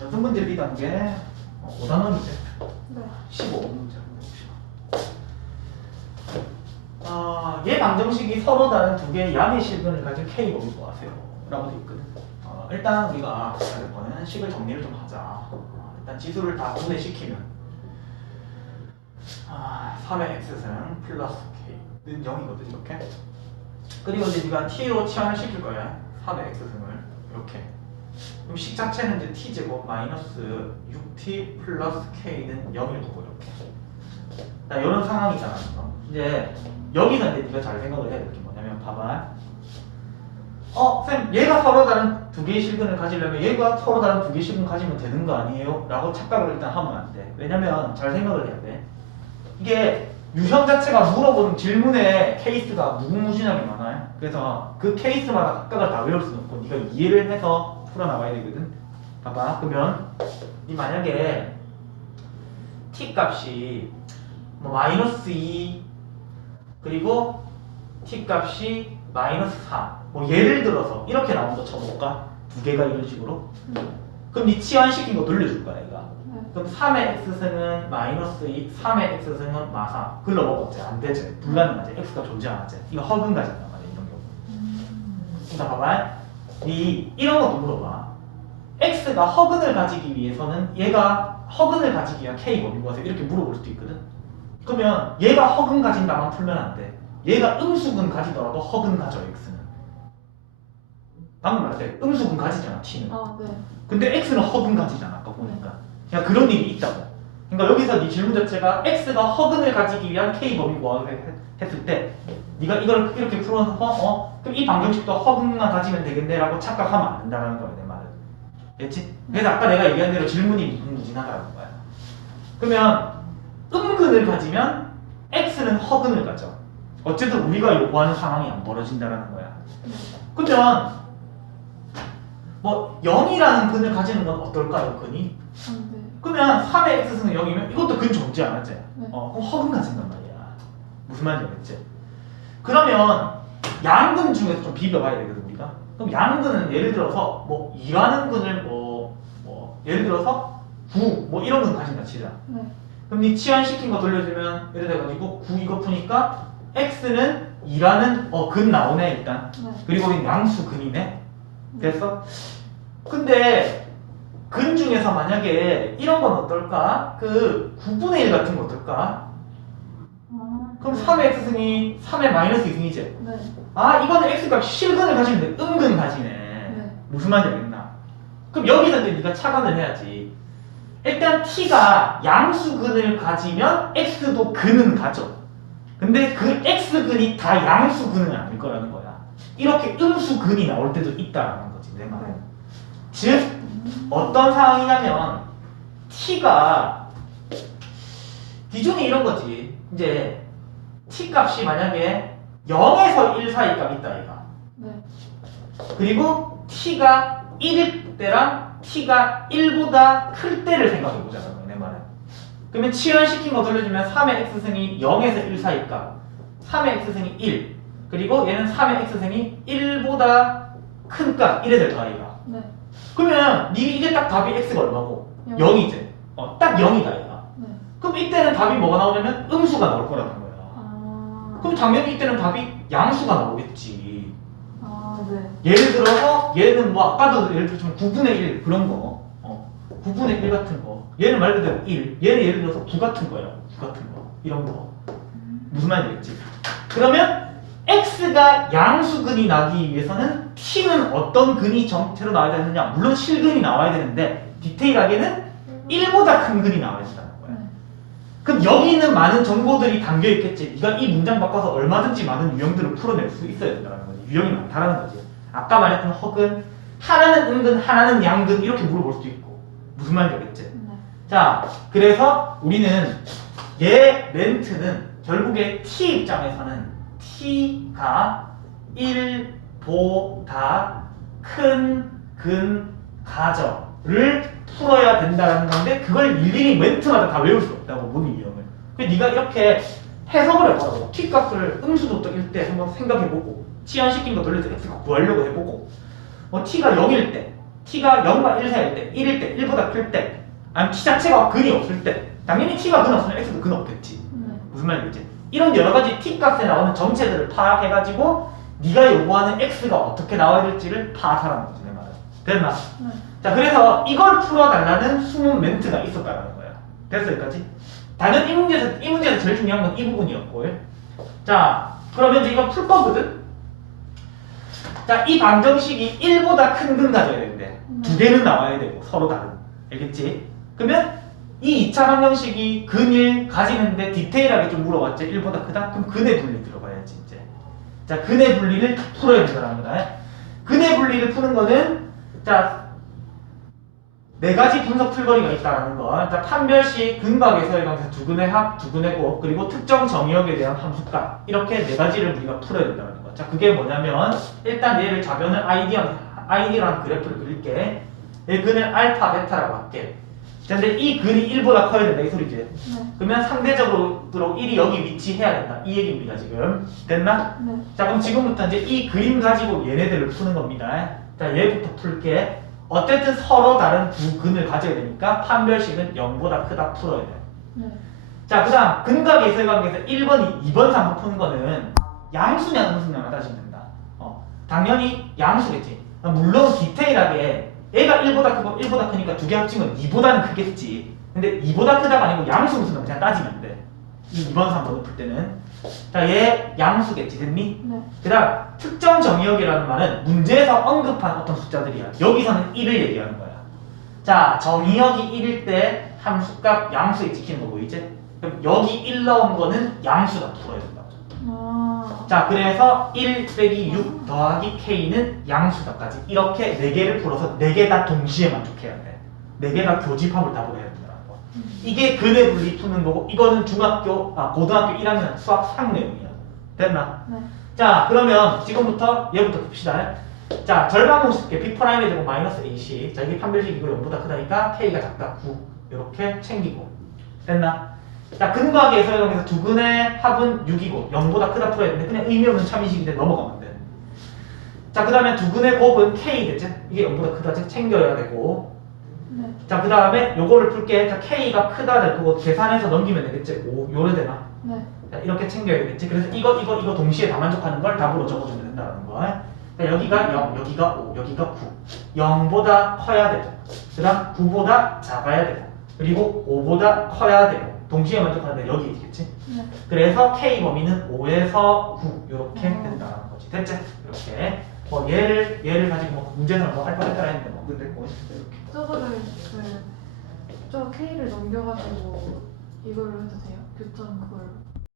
연습 문제 B단계. 5단원 문제. 네. 15문제 아, 얘 방정식이 서로 다른 두 개의 양의 실근을 가진 K법을 구하세요. 라고 되어 있거든. 어, 일단 우리가 할 거는 식을 정리를 좀 하자. 어, 일단 지수를 다 분해시키면. 아, 3의 x승 플러스 k 는 0이거든 이렇게 그리고 이제 네가 t로 치환을 시킬 거야 3의 x승을 이렇게 그럼 식 자체는 이제 t제곱 마이너스 6t 플러스 k는 0일 거고 이렇게 자 이런 상황이잖아 어. 이제 여기서 이제 네가 잘 생각을 해야 될 게 뭐냐면 봐봐 어, 쌤, 얘가 서로 다른 두 개의 실근을 가지려면 얘가 서로 다른 두 개의 실근 가지면 되는 거 아니에요? 라고 착각을 일단 하면 안 돼. 왜냐면 잘 생각을 해야 돼. 이게 유형 자체가 물어보는 질문의 케이스가 무궁무진하게 많아요. 그래서 그 케이스마다 각각을 다 외울 수는 없고 네가 이해를 해서 풀어나가야 되거든. 봐봐. 그러면 이 만약에 t 값이 뭐 마이너스 2 그리고 t 값이 마이너스 4. 뭐 예를 들어서 이렇게 나온다 쳐볼까? 두 개가 이런 식으로. 네. 그럼 네 치환시킨 거 돌려줄 거야, 얘가. 네. 그럼 3의 x승은 마이너스 2, 3의 x승은 마사. 글로 먹었지? 안 되지? 불가능하지? x가 존재 안 하지? 이거 허근가잖아, 말이야, 이런 경우. 음. 그러니까 봐봐. 이 이런 것도 물어봐. x가 허근을 가지기 위해서는 얘가 허근을 가지기 위한 k 범위 구하세요. 이렇게 물어볼 수도 있거든. 그러면 얘가 허근 가진다만 풀면 안 돼. 얘가 음수근 가지더라도 허근 가져 x는. 방금 말했대. 음수근 가지잖아 t는. 아, 네. 근데 x는 허근 가지잖아 아까 보니까. 그냥 그런 일이 있다고. 그러니까 여기서 네 질문 자체가 x가 허근을 가지기 위한 k 범위 했- 했을 때 네가 이걸 이렇게 풀어서 어 그럼 이 방정식도 허근만 가지면 되겠네라고 착각하면 안 된다는 거야 내 말은. 됐지? 그래서 아까 내가 얘기한 대로 질문이 무궁무진하다는 거야. 그러면 음근을 가지면 x는 허근을 가져. 어쨌든 우리가 요구하는 상황이 안 벌어진다는 거야. 그러면 뭐 0이라는 근을 가지는 건 어떨까요, 근이? 아, 네. 그러면 3의 x승은 0이면 이것도 근 존재 안 하지? 네. 어, 그럼 허근 가진단 말이야. 무슨 말인지 알겠지? 그러면 양근 중에서 좀 비벼봐야 되거든, 우리가. 그럼 양근은 예를 들어서 뭐 2라는 근을 뭐, 뭐 예를 들어서 9, 뭐 이런 근 가진다 치자. 네. 그럼 니 치환시킨 거 돌려주면 예를 들어가지고 9 이거 푸니까 x는 2라는 어, 근 나오네 일단. 네. 그리고 이 양수 근이네. 됐어? 근데 근 중에서 만약에 이런 건 어떨까? 그 9분의 1 같은 거 어떨까? 아, 그럼 3의 x승이 3의 마이너스 2승이지? 네. 아 이거는 x가 실근을 가지는데 음근 가지네 네. 무슨 말인지 알겠나? 그럼 여기서 이제 네가 차관을 해야지 일단 t가 양수근을 가지면 x도 근은 가져 근데 그 x근이 다 양수근은 아닐 거라는 거야 이렇게 음수근이 나올 때도 있다라는 거지 내 말은 즉 음. 어떤 상황이냐면 t가 기준이 이런 거지. 이제 t 값이 만약에 0에서 1 사이 값 있다 이가. 네. 그리고 t가 1일 때랑 t가 1보다 클 때를 생각해 보자는 내 말은. 그러면 치환시킨 거 돌려주면 3의 x승이 0에서 1 사이 값, 3의 x승이 1, 그리고 얘는 3의 x승이 1보다 큰 값, 이래 될 거 아이가. 네. 그러면 니 이게 딱 답이 x가 얼마고? 영. 0이지. 어, 딱 0이다 얘가. 네. 그럼 이때는 답이 뭐가 나오냐면 음수가 나올 거라는 거야. 아. 그럼 당연히 이때는 답이 양수가 나오겠지. 아, 네. 예를 들어서 얘는 뭐 아까도 예를 들면 9분의 1 그런 거. 어, 9분의 1 같은 거. 얘는 말 그대로 1. 얘는 예를 들어서 9 같은 거야. 9 같은 거. 이런 거. 무슨 말인지 알겠지? 그러면 x가 양수근이 나기 위해서는 t는 어떤 근이 정체로 나와야 되느냐? 물론 실근이 나와야 되는데 디테일하게는 1보다 큰 근이 나와야 된다는 거야. 네. 그럼 여기 있는 많은 정보들이 담겨 있겠지. 네가 이 문장 바꿔서 얼마든지 많은 유형들을 풀어낼 수 있어야 된다는 거지. 유형이 많다라는 거지. 아까 말했던 허근, 하나는 은근, 하나는 양근 이렇게 물어볼 수도 있고. 무슨 말인지 알겠지? 네. 자, 그래서 우리는 얘 렌트는 결국에 t 입장에서는 t가 1보다 큰 근 가정을 풀어야 된다는 건데 그걸 일일이 멘트마다 다 외울 수 없다고 모든 유형을. 그 네가 이렇게 해석을 해보라고. T 값을 음수도도 일때 한번 생각해보고 치환시킨 거 돌려서 x가 구하려고 해보고. 뭐 t가 0일 때 t가 0과 1 사이일 때 1일 때 1보다 클 때 아니면 t 자체가 근이 없을 때. 당연히 t가 근 없으면 x도 근 없겠지. 네. 무슨 말인지 이런 여러 가지 t 값에 나오는 정체들을 파악해가지고 네가 요구하는 x가 어떻게 나와야 될지를 파악하라는 거지 내 말은 됐나? 네. 자 그래서 이걸 풀어달라는 숨은 멘트가 있었다라는 거야 됐어 여기까지? 다른 이 문제에서 이 문제에서 제일 중요한 건 이 부분이었고 자 그러면 이제 이거 풀 거거든? 자이 방정식이 1보다 큰 근 가져야 되는데 두 개는 나와야 되고 서로 다른 알겠지? 그러면 이 2차 방정식이 근을 가지는데 디테일하게 좀 물어봤지 1보다 크다? 그럼 근의 분리 들어가야지 이제 자 근의 분리를 풀어야 된다는 거다 근의 분리를 푸는 거는 자 네 가지 분석 풀거리가 있다라는 거. 자, 판별식, 근각의 서열강에서 두근의 합, 두 근의 곱, 그리고 특정 정의역에 대한 함수값. 이렇게 네 가지를 우리가 풀어야 된다는 거. 자, 그게 뭐냐면 일단 얘를 좌변을 아이디언, 아이디라는 그래프를 그릴게. 얘 근을 알파, 베타라고 할게. 자, 근데 이 근이 1보다 커야 된다 이 소리지. 네. 그러면 상대적으로 1이 여기 위치해야 된다. 이 얘기입니다, 지금. 됐나? 네. 자 그럼 지금부터 이제 이 그림 가지고 얘네들을 푸는 겁니다. 자 얘부터 풀게. 어쨌든 서로 다른 두 근을 가져야 되니까 판별식은 0보다 크다 풀어야 돼. 네. 자 그다음 근각의 이설관계에서 1번, 2번, 3번 푸는 거는 양수냐 음수냐만 따지면 된다. 어 당연히 양수겠지. 물론 디테일하게 얘가 1보다 크고 1보다 크니까 두 개 합치면 2보다는 크겠지. 근데 2보다 크다가 아니고 양수 음수는 그냥 따지면 돼. 이 2번, 3번을 풀 때는. 자, 얘 양수겠지, 됐니? 네. 그 다음 특정 정의역이라는 말은 문제에서 언급한 어떤 숫자들이야 여기서는 1을 얘기하는 거야 자 정의역이 1일 때 함수값 양수에 찍히는 거고 이제 그럼 여기 1 넣은 거는 양수가 풀어야 된다 아. 자 그래서 1 빼기 6 더하기 k는 양수다까지 이렇게 4개를 풀어서 4개 다 동시에 만족해야 돼 4 개 다 교집합을 답을 해야 된다는 거 음. 이게 근의 분리 푸는 거고 이거는 중학교 아 고등학교 1학년 수학 3 내용이야 됐나? 네. 자 그러면 지금부터 얘부터 봅시다 자 절반공 쓸게 b 프라임에 되고 마이너스 ac 자 이게 판별식이고 0보다 크다니까 k가 작다 9 이렇게 챙기고 됐나? 자 근과학의 서열형에서 두 근의 합은 6이고 0보다 크다 풀어야 되는데 그냥 의미 없는 참이식인데 넘어가면 돼 자 그 다음에 두 근의 곱은 k 되지? 이게 0보다 크다 즉 챙겨야 되고 네. 자 그 다음에 요거를 풀게 자 k가 크다 될 거고 계산해서 넘기면 되겠지 5 요래 되나? 네. 자, 이렇게 챙겨야 되겠지. 그래서 이거, 이거, 이거 동시에 다 만족하는 걸 답으로 적어주면 된다는 거야. 그러니까 여기가 0, 여기가 5, 여기가 9. 0보다 커야 되고, 그 다음 9보다 작아야 되고, 그리고 5보다 커야 되고, 동시에 만족하는데 여기 있겠지. 네. 그래서 K 범위는 5에서 9 이렇게 음. 된다는 거지. 됐지? 이렇게. 뭐 얘를 얘를 가지고 뭐 문제는 뭐 알파 베타라 했는데 뭐 근데 뭐 이렇게. 저거를 그저 K를 넘겨가지고 이걸로 해도 돼요? 교점 그걸